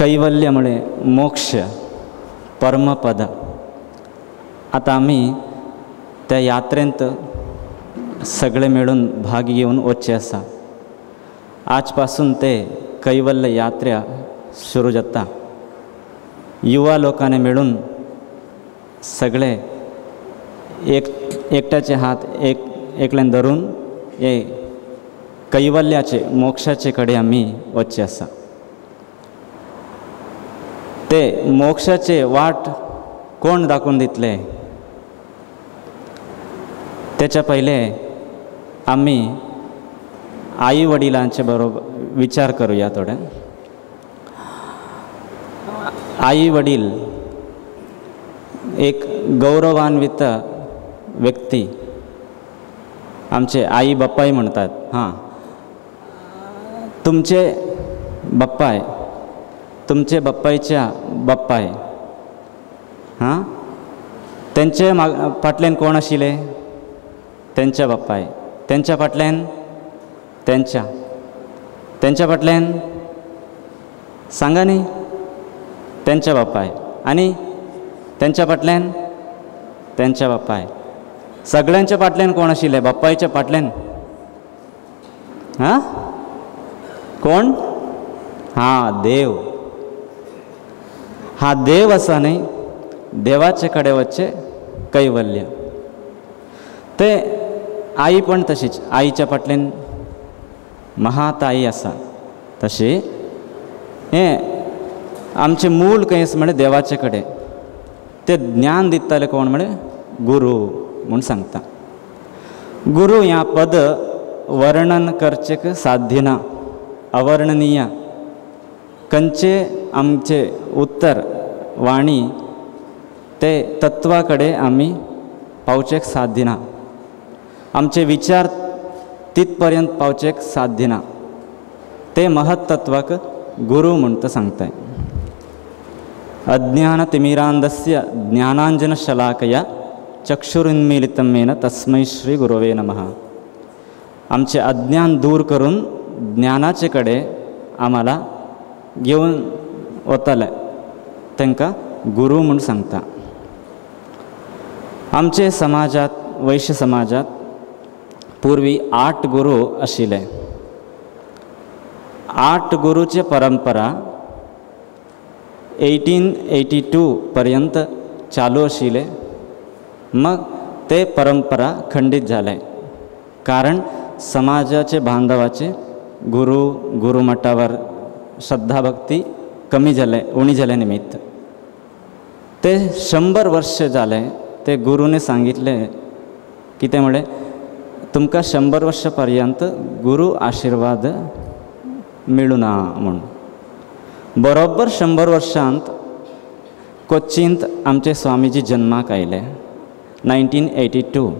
कैवल्य म्हळे मोक्ष परमपद. आता आम्ही त्या यात्रेंत सगळे मिळून भाग घेऊन वच्चे आसा. आजपासून ते कैवल्य यात्रा सुरू जाता. युवा लोकांनी मिळून सगळे एकट्याचे हात एकल्यान धरून हे कैवल्याचे मोक्षाचे कडे आम्ही वच्चे आसा. ते मोक्षाचे वाट कोण दाखवून दितले त्याच्या पहिले आम्ही आई वडिलांचे बरोबर विचार करूया थोडे. आई वडील एक गौरवान्वित व्यक्ती आमचे आई बाप्पाय म्हणतात. हां, तुमचे बाप्पाय, तुमचे बाप्पायच्या बाप्पाय, हां, त्यांचे फाटल्यान कोण आशिल्ले? त्यांच्या बाप्पाय. त्यांच्या फाटल्यान त्यांच्या फाटल्यान सांगा न्ही. त्यांच्या बाप्पाय आणि त्यांच्या फाटल्यान त्यांच्या बाप्पाय. सगळ्यांच्या फाटल्यान कोण आशिल्ले? बाप्पायच्या फाटल्यान हां कोण? हां, देव. हा देव असा नाही, देवाचे कडे वच्चे कैवल्य. ते आई पण तशीच. आईच्या फाटल्यान महाताई आसा. तशी हे आमचे मूळ कैस म्हणे देवाचे कडे. ते ज्ञान दिताले कोण म्हणे? गुरु म्हणून सांगता. गुरु ह्या पद वर्णन करचेक साध्य ना, अवर्णनीय. कंचे आमचे उत्तर वाणी ते तत्वाकडे आम्ही पावचेक साध्य ना. आमचे विचार तिथपर्यंत पावचेक साध्य ना. ते महत्त्वाक गुरु म्हणता सांगताय. अज्ञानतिमिरान्धस्य ज्ञानांजनशलाकया चक्षुरुन्मीलितं येन तस्मै श्री गुरवे नमः. आमचे अज्ञान दूर करून ज्ञानाचे कडे आम्हाला घेऊन वतले तांकां गुरु म्हणून सांगता. आमचे समाजात, वैश्य समाजात पूर्वी 8 गुरु आशिल्ले. 8 गुरुचे परंपरा 1882 पर्यंत चालू आशिल्ले. मग ते परंपरा खंडित झाले. कारण समाजाचे बांधवाचे गुरुमठावर श्रद्धाभक्ती कमी झाले, उणी झाल्या निमित्त ते 100 वर्ष झाले. ते गुरुने सांगितले की ते म्हणे तुमका 100 वर्षापर्यंत गुरु आशीर्वाद मिळू ना म्हणून. बरोबर 100 वर्षांत कोच्चींत आमचे स्वामीजी जन्माक आयले 1982.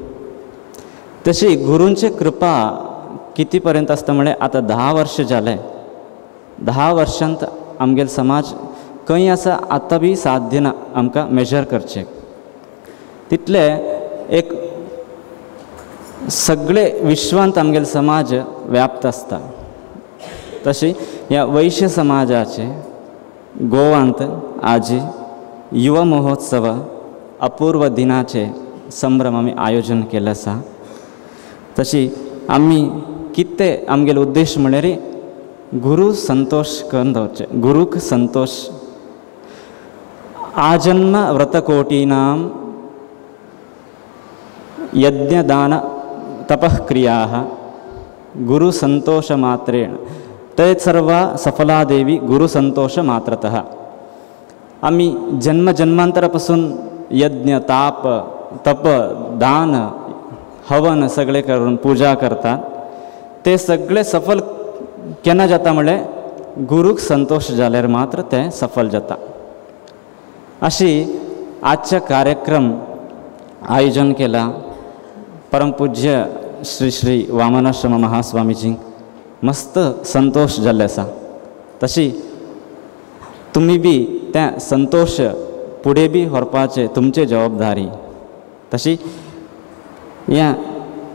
तशी गुरूंची कृपा कितीपर्यंत असता म्हणे आता 10 वर्ष झाले. 10 वर्षांत आमगेल समाज खंय आसा आतां बी साध्य ना आमकां मेजर करचें. तितले एक सगळे विश्वांत आमगेल समाज व्याप्त आसता. तशी ह्या वैश्य समाजाचे गोवांत आजी युवा महोत्सव अपूर्व दिनाचे संभ्रम आमी आयोजन केलें आसा. तशी आमी कितें आमगेल उद्देश म्हळ्यार गुरु संतोष करून दवरचे. गुरूक संतोष. आजन्म व्रतकोटीनां यज्ञदान तपःक्रियाः गुरुसंतोषमात्रेण ते सर्व सफला देवी गुरुसंतोषमात्रतः. आम्ही जन्मांतरापासून यज्ञ, ताप, तप, दान, हवन सगळे करून पूजा करतात. ते सगळे सफल केन्ना जाता म्हळ्यार गुरूक संतोष जाल्यार मात्र ते सफल जाता. अशी आजचा कार्यक्रम आयोजन केला परमपूज्य श्री श्री वामनाश्रम महास्वामीजींक मस्त संतोष जाल्ले आसा. तशी तुम्ही बी त्या संतोष पुढे बी व्हरपाचे तुमचे जबाबदारी. तशी या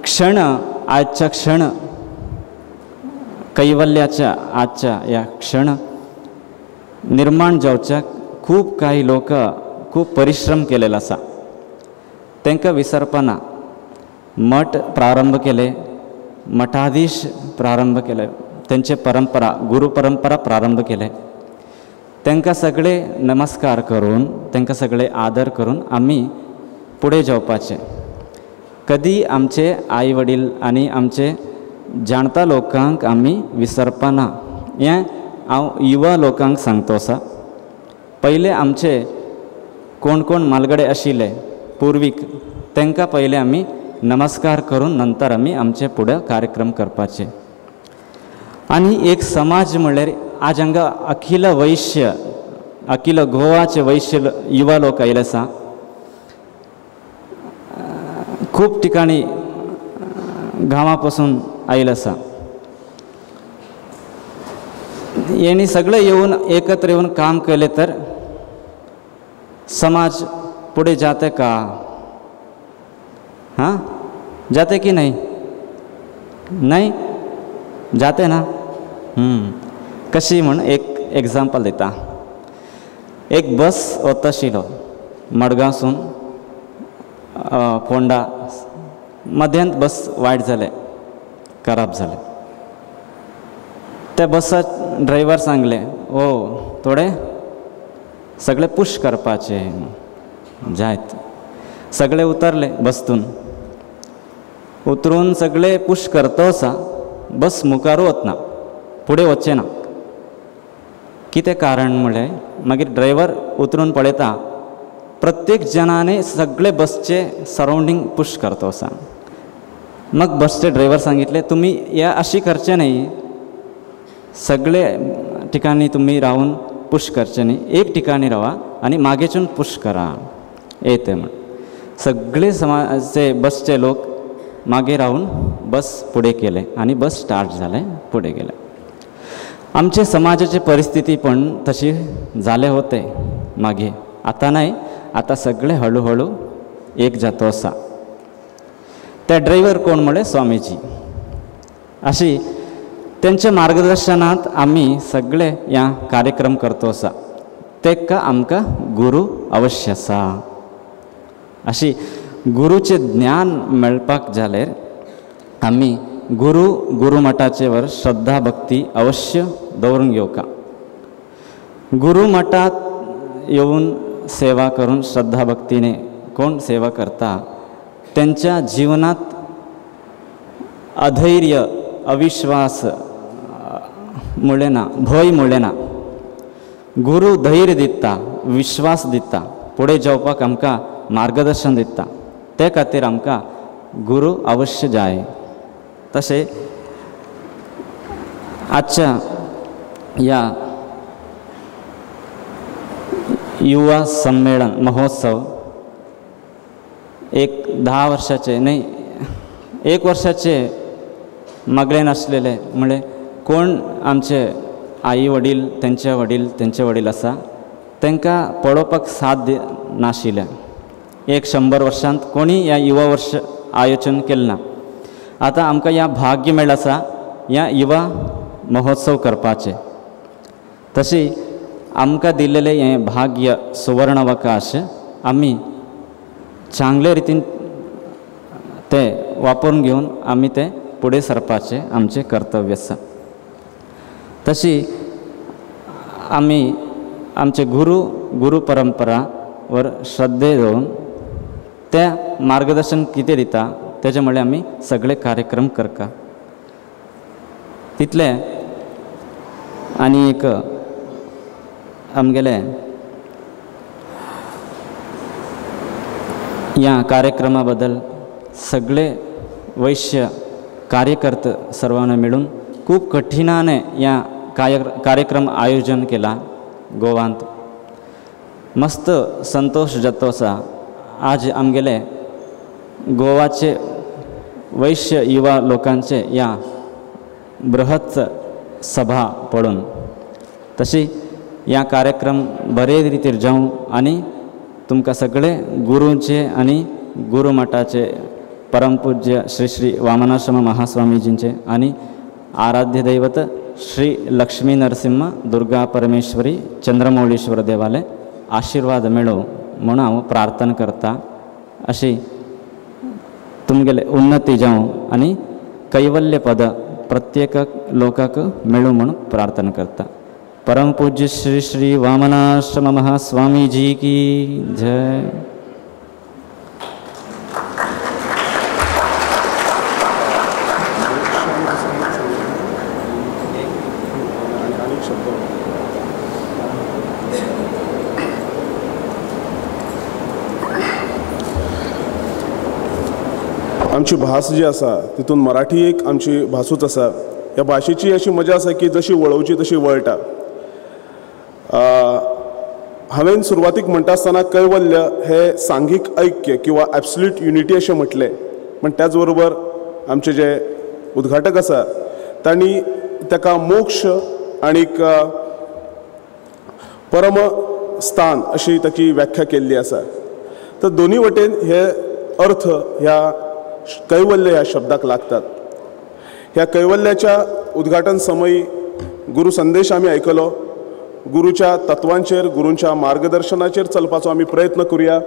क्षण आजच्या क्षण कैवल्याच्या आजच्या या क्षण निर्माण जावच्याक खूब काही लोक खूब परिश्रम केलेलो आसा. तांकां विसरपाना मठ प्रारंभ केले, मठाधीश प्रारंभ केले, त्यांचे परंपरा गुरु परंपरा प्रारंभ केले. तांकां सगळे नमस्कार करून, तांकां सगळे आदर करून आमी पुढे जावपाचे. कधी आमचे आई वडील आनी आमचे जाणता लोकांक आमी विसरपाना हें हांव युवा लोकांक सांगतो आसा. पयले आमचे कोण कोण मालगडे आशिल्ले पुर्वीक तांकां पयले आमी नमस्कार करून नंतर आमी आमचे फुडें कार्यक्रम करपाचे. आनी एक समाज म्हणल्यार आज हांगा अखिल गोवाचे वैश्य युवा लोक आयिल्ले आसा. खूब ठिकाणी गांवां पासून आयिल्ले आसा. हेणी सगळे येवन एकत्र येवन काम केले तर समाज पुढे जाते का? हाँ, जाते की नहीं? नहीं जाते ना. कशी म्हण एक एग्जाम्पल दिता. एक बस वता आशिल्लो मडगांवसून फोंडा. मध्यांत बस वायट जाले, खराब जाले. त्या बसा ड्रायव्हर सांगले, ओ थोडे सगळे पुश करपाचे जायत. सगळे उतरले बसतून. उतरून सगळे पुश करता आसा, बस मुखार वचना, फुडें वचचें ना. कितें कारण म्हणलें, मागीर ड्रायव्हर उतरून पळयता प्रत्येक जनाने सगळे बसचे सराउंडींग पुश करता आसा. मग बसचे ड्रायव्हर सांगितले, तुमी या अशी करचे नाही, सगळे ठिकाणी तुम्ही राहून पुश करचे नाही, एक ठिकाणी राहा आणि मागेचून पुश करा येते म्हण. सगळे समाजाचे बसचे लोक मागे राहून बस पुढे केले आणि बस स्टार्ट झाले, पुढे गेले. आमचे समाजाची परिस्थिती पण तशी झाले होते मागे. आता नाही, आता सगळे हळूहळू एक जातो असा. त्या ड्रायव्हर कोण म्हळे स्वामीजी. अशी त्यांच्या मार्गदर्शनात आम्ही सगळे या कार्यक्रम करतो असा. तेका आमकां गुरु अवश्य आसा. अशी गुरुचे ज्ञान मेळपाक जाल्यार आमी गुरुमठाचे वर श्रद्धा भक्ती अवश्य दवरूंक येवका. गुरुमठात येवन सेवा करून श्रद्धा भक्तीने कोण सेवा करता त्यांच्या जीवनात अधैर्य अविश्वास मुळेना, भय मुळेना. गुरु धैर्य दिता, विश्वास दिता, पुढे जावपाक आमकां मार्गदर्शन दिता. ते खातीर आमकां गुरु अवश्य जाय. तसे आजच्या या युवा संमेलन महोत्सव एक 10 वर्षाचे नाही, 1 वर्षाचे मागले नासलेले म्हणजे कोण आमचे आई वडील त्यांचे वडील आसा तांकां पळोवपाक साथ नाशिल्ले. 100 वर्षांत कोणी ह्या युवा वर्ष आयोजन केलें ना. आतां आमकां ह्या भाग्य मेळ्ळें आसा ह्या युवा महोत्सव करपाचें. तशी आमकां दिल्लेलें हें भाग्य सुवर्णवकाश आमी चांगले रितीन ते वापरून घेवन आमी ते पुढे सरपाचें आमचें कर्तव्य आसा. तशी आमी आमचे गुरु परंपरा वर श्रद्धे दवरून त्या मार्गदर्शन कितें दिता तेजे म्हळ्यार आमी सगळे कार्यक्रम करता तितले. आनी एक आमगेले ह्या कार्यक्रमा बद्दल सगळे वैश्य कार्यकर्ते सर्वांनी मिळून खूप कठिणाने ह्या कार्यक्रम आयोजन केला गोवांत. मस्त संतोष जातो आसा. आज आमगेले गोवाचे वैश्य युवा लोकांचे या बृहत् सभा पळोवन तशी ह्या कार्यक्रम बरे रितीन जावं आनी तुमकां सगळे गुरूंचे आनी गुरुमठाचे परमपूज्य श्री श्री वामनाश्रम महास्वामीजींचे आनी आराध्य दैवत श्री लक्ष्मी नरसिंह दुर्गा परमेश्वरी चंद्रमौळीश्वर देवालय आशीर्वाद मेळो म्हणून हांव प्रार्थना करता. अशी तुमगेले उन्नती जावं आनी कैवल्य पद प्रत्येक लोकाक मेळो म्हणून प्रार्थना करता. परम पूज्य श्री श्री वामनाश्रम महास्वामी जी की जय. आमची भास जी आसा तितून मराठी एक आमची भासूच आसा. ह्या भाशेची अशी मजा आसा की जशी वळोवची तशी वळटा. हांवें सुरवातीक म्हणटा आसतना कैवल्य हे सांघिक ऐक्य किंवा एब्सोल्यूट युनिटी अशें म्हटलें, पण त्याच बरोबर आमचे जे उद्घाटक आसा तांणी ताका मोक्ष आनीक परम स्थान अशी ताची व्याख्या केल्ली आसा. तर दोनी वटेन हे अर्थ ह्या कैवल्य ह्या शब्दाक लागतात. ह्या कैवल्याच्या उद्घाटन समयी गुरु संदेश आमी आयकलो. गुरूच्या तत्वांचेर गुरूंच्या मार्गदर्शनाचेर चलपाचो आमी प्रयत्न करुया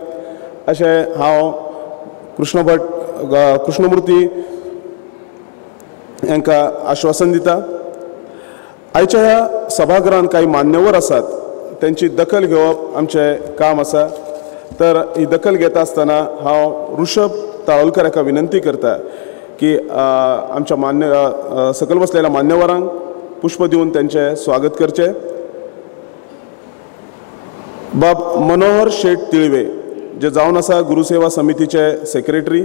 अशें हांव कृष्णमूर्ती हांकां आश्वासन दिता. आयच्या ह्या सभागृहांत काही मान्यवर आसात, त्यांची दखल घेवप आमचें काम आसा. तर ही दखल घेता आसतना हांव ऋषभ ताळोलकर हाका विनंती करता की आमच्या सकल बसलेल्या मान्यवरांक पुष्प दिवन त्यांचे स्वागत करचे. बाब मनोहर शेठ तिळवे जे जावन आसा गुरुसेवा समितीचे सेक्रेटरी.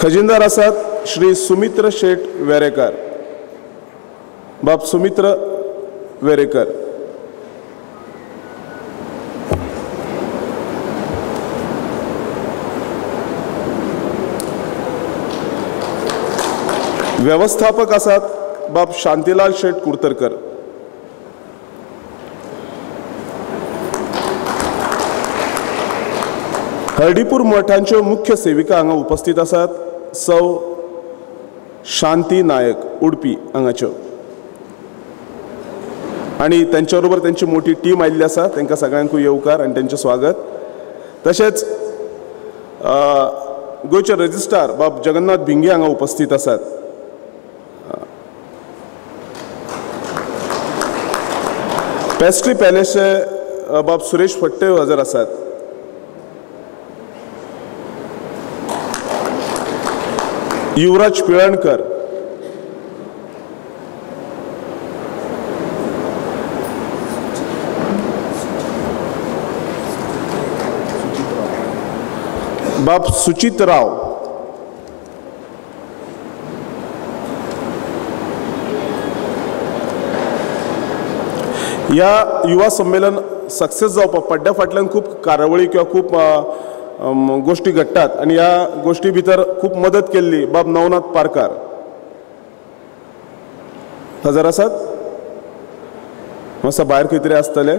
खजिनदार आसात श्री सुमित्र शेठ वेरेकर. बाब सुमित्र वेरेकर. व्यवस्थापक आसात बाब शांतीलाल शेठ कुर्तरकर. हळदीपूर मठांच्यो मुख्य सेविका हांगा उपस्थित आसात. सौ शांती नायक उडपी हांगाच्यो आनी त्यांच्या बरोबर त्यांची मोठी टीम आयिल्ली आसा. तांकां सगळ्यांकूय येवकार आनी तांचें स्वागत. तशेंच गोंयचे रजिस्ट्रार बाब जगन्नाथ भिंगे हांगा उपस्थित आसात. पेस्ट्री पॅलेसचे बाब सुरेश फट्टे हजर आसात. युवराज पिळणकर. बाब सुचित राव. ह्या युवा संमेलन सक्सेस जावपा पड्ड्या फाटल्यान खूप कार्यावळी किंवा खूप गोष्टी घडटात आनी ह्या गोष्टी भितर खूप मदत केल्ली बाब नवनाथ पारकार हजर आसात. मातसो भायर खंय तरी आसतले.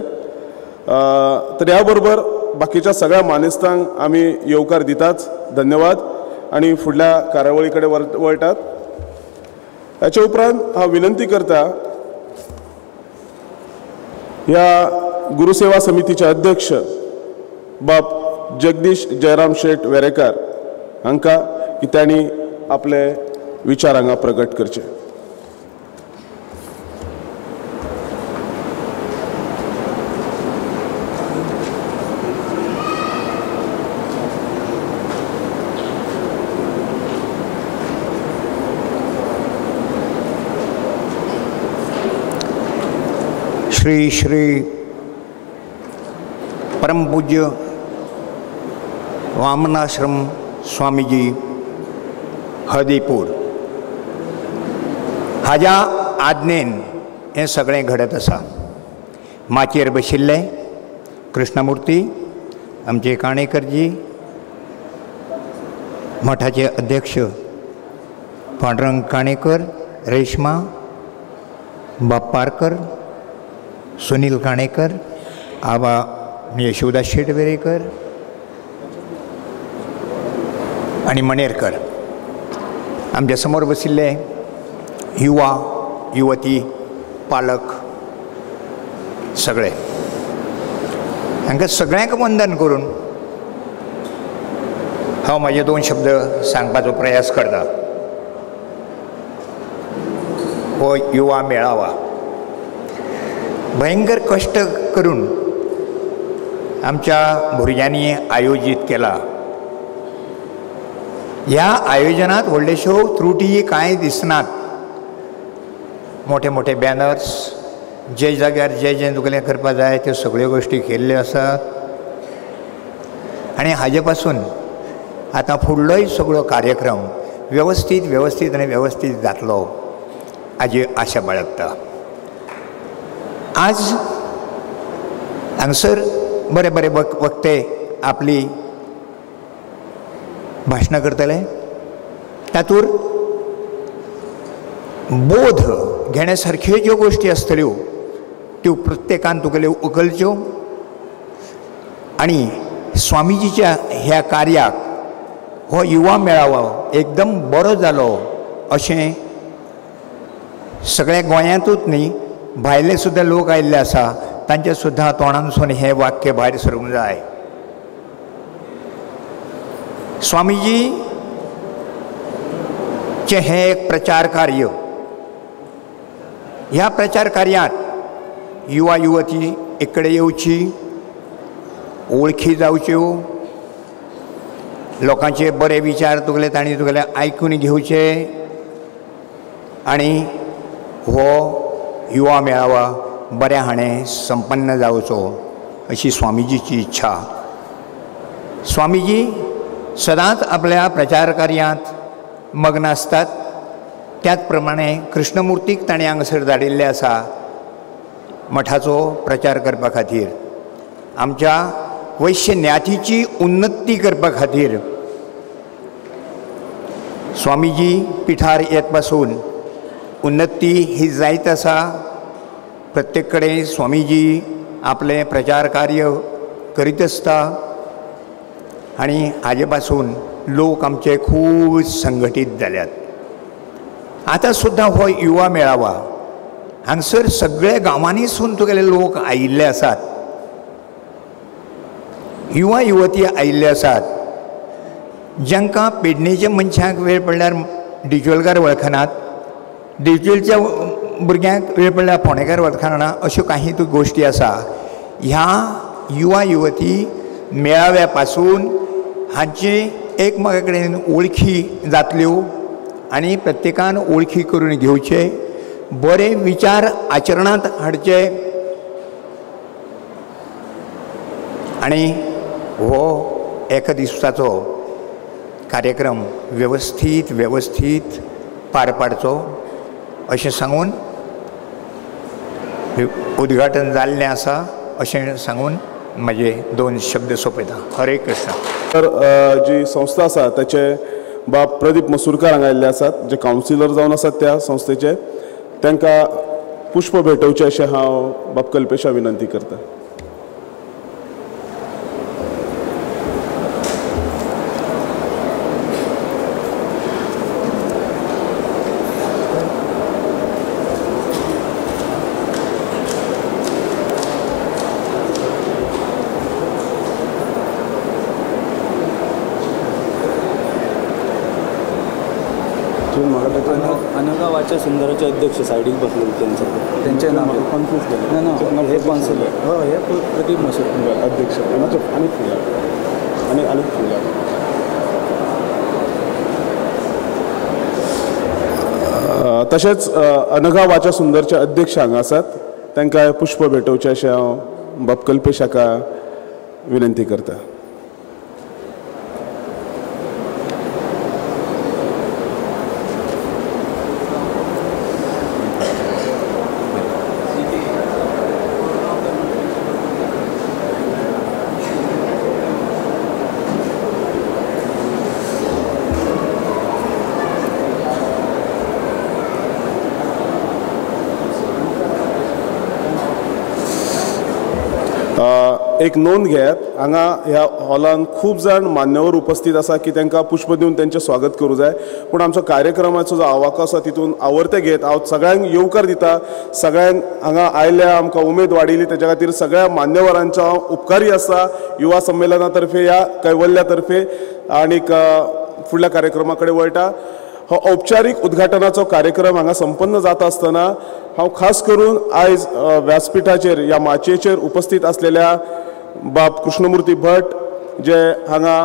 तर ह्या बरोबर बाकीच्या सगळ्या मानेस्तांक आमी येवकार दिताच. धन्यवाद आनी फुडल्या कार्यावळी कडेन वळटात. हाचे उपरांत हांव विनंती करता ह्या गुरुसेवा समितीचे अध्यक्ष बाब जगदीश जयराम शेठ वेरेकर हांकां की तांणी आपले विचार हांगा प्रगट करचे. श्री श्री परम पूज्य वामनाश्रम स्वामीजी हळदीपूर हाज्या आज्ञेन हें सगळें घडत आसा. माचयेर बशिल्ले कृष्णमूर्ती आमचे काणेकरजी, मठाचे अध्यक्ष पांडुरंग काणेकर, रेश्मा बाप्पारकर, सुनील काणेकर, आबा यशोदा शेठ वेरेकर आणि मणेरकर आमच्या समोर बशिल्ले युवा युवती पालक सगळे हांकां सगळ्यांक वंदन करून हांव म्हाजे 2 शब्द सांगपाचो प्रयास करता. हो युवा मेळावा भयंकर कश्ट करून आमच्या भुरग्यांनी आयोजीत केला. ह्या आयोजनात व्हडल्योश्यो त्रुटी कांय दिसनात. मोठे मोठे बॅनर्स जे जाग्यार जें तुगेलें करपा जाय त्यो सगळ्यो गोश्टी केल्ल्यो आसात आनी हाजे पासून आतां फुडलोय सगळो कार्यक्रम व्यवस्थीत आनी व्यवस्थीत जातलो हाजी आशा बाळगता. आज हांगसर बरे बरे वक्ते आपली भाशणां करतले. तातूंत बोध घेण्या सारक्यो ज्यो गोश्टी आसतल्यो त्यो प्रत्येकान तुगेल्यो उखलच्यो आनी स्वामीजीच्या ह्या कार्याक हो युवा मेळावो एकदम बरो जालो अशें सगळ्या गोंयांतूच न्ही भायले सुद्दां लोक आयिल्ले आसा तांच्या सुद्दां तोंडानसून हें वाक्य भायर सरूंक जाय. स्वामीजी चे हें एक प्रचार कार्य. ह्या प्रचार कार्यांत युवा युवती एक कडेन येवची, वळखी जावच्यो, लोकांचे बरे विचार तुगेले आयकून घेवचे आनी हो युवा मेळावा बऱ्या हाणें संपन्न जावचो अशी स्वामीजीची इच्छा. स्वामीजी सदांच आपल्या प्रचार कार्यांत मग्न आसतात. त्याच प्रमाणे कृष्णमुर्तीक ताणें हांगासर धाडिल्ले आसा मठाचो प्रचार करपा खातीर. आमच्या वैश्य न्यातीची उन्नती करपा खातीर स्वामीजी पिठार येत पासून उन्नती ही जायत आसा. प्रत्येक कडेन स्वामीजी आपले प्रचार कार्य करीत आसता आनी हाजे पासून लोक आमचे खूब संघटीत जाल्यात. आतां सुद्दां हो युवा मेळावा हांगसर सगळे गांवांनीसून तुगेले लोक आयिल्ले आसात. युवा युवती आयिल्ले आसात जांकां पेडणेच्या मनशांक वेळ पडल्यार डिजवलकार वळखनात, डिजवलच्या भुरग्यांक वेळ पडल्यार फोंडेकार वळखना. अश्यो काही गोश्टी आसा. ह्या युवा युवती मेळाव्या पासून हांचे एकमेका कडेन वळखी जातल्यो आनी प्रत्येकान वळखी करून घेवचे, बरे विचार आचरणांत हाडचे आनी हो एका दिसाचो कार्यक्रम व्यवस्थीत पार पाडचो अशें सांगून उद्घाटन जाल्लें आसा अशें सांगून म्हजे 2 शब्द सोंपयता. हरे कृष्ण. तर जी संस्था आसा ताचे बाब प्रदीप मसूरकार हांगा आयिल्ले आसात, जे कावन्सिलर जावन आसात त्या संस्थेचे. तांकां पुष्प भेटोवचें अशें हांव बाब कल्पेशा विनंती करता. अनगा वाचा सुंदराचे अध्यक्ष सायडीक बसलेले त्यांचे नाव कन्फ्यूज केलं. हे कॉन्सिलर हो हे प्रदीप मसूर अध्यक्ष आणि तशेंच अनघा वाचा सुंदरचे अध्यक्ष हांगा आसात, तांकां पुष्प भेटोवचें अशें हांव बाब कल्पेशाका विनंती करता. एक नोंद घेयात, हांगा ह्या हॉलान खूब जाण मान्यवर उपस्थित आसा की तांकां पुष्प दिवन तेंचें स्वागत करूं जाय, पूण आमचो कार्यक्रमाचो जो आवाको आसा तितून आवडते घेत हांव सगळ्यांक येवकार दिता. सगळ्यांक हांगा आयल्या आमकां उमेद वाडिल्ली तेच्या खातीर सगळ्या मान्यवरांचो हांव उपकारी आसा. युवा संमेलना तर्फे ह्या कैवल्या तर्फे आनीक फुडल्या कार्यक्रमा कडेन वळटा. हो औपचारीक उद्घाटनाचो कार्यक्रम हांगा संपन्न जाता आसतना हांव खास करून आयज व्यासपीठाचेर ह्या माचयेचेर उपस्थित आसलेल्या बाब कृष्णमुर्ती भट जे हांगा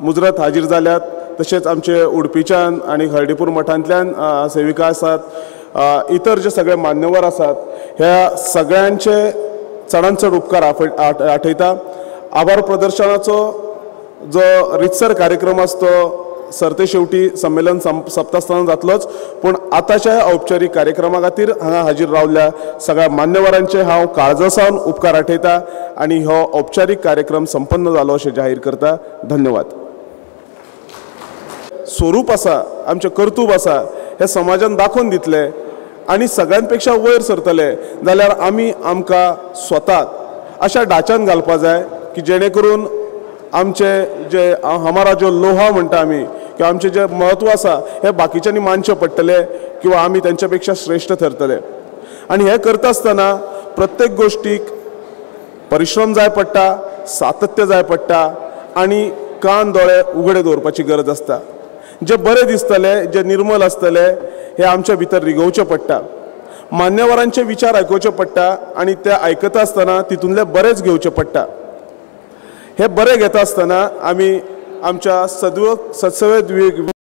मुजरत हाजीर जाल्यात, तशेंच आमचे उडपीच्यान आनी हळदीपूर मठांतल्यान सेविका आसात, इतर जे सगळे मान्यवर आसात, ह्या सगळ्यांचे चडांत चड उपकार आठयता. आभार प्रदर्शनाचो जो रितसर कार्यक्रम आसा तो सरते शेवटी संमेलन सोंपता आसतना जातलोच, पूण आतांच्या औपचारीक कार्यक्रमा खातीर हांगा हाजीर रावल्या सगळ्या मान्यवरांचे हांव काळजासावन उपकार आठयता आनी हो औपचारीक कार्यक्रम संपन्न जालो अशें जाहीर करता. धन्यवाद. स्वरूप आसा, आमचें कर्तूब आसा, हे समाजान दाखोवन दितले आनी सगळ्यां पेक्षा वयर सरतले जाल्यार आमी आमकां स्वताक अशा ढाच्यान घालपा जाय की जेणे करून आमचे जे हमारा जो लोहा म्हणटा आमी किंवा आमचे जे महत्व आसा हे बाकीच्यांनी मानचें पडटले किंवा आमी तेंच्या पेक्षा श्रेश्ठ ठरतले. आनी हें करता आसतना प्रत्येक गोश्टीक परिश्रम जाय पडटा, सातत्य जाय पडटा आनी कान दोळे उगडे दवरपाची गरज आसता. जे बरें दिसतले, जे निर्मल आसतले हे आमच्या भितर रिगोवचे पडटा. मान्यवरांचे विचार आयकुचे पडटा आनी ते आयकता आसतना तितूंतले बरेच घेवचे पडटा. हे बरे घेता आसतना आमी आमच्या सदसेवेत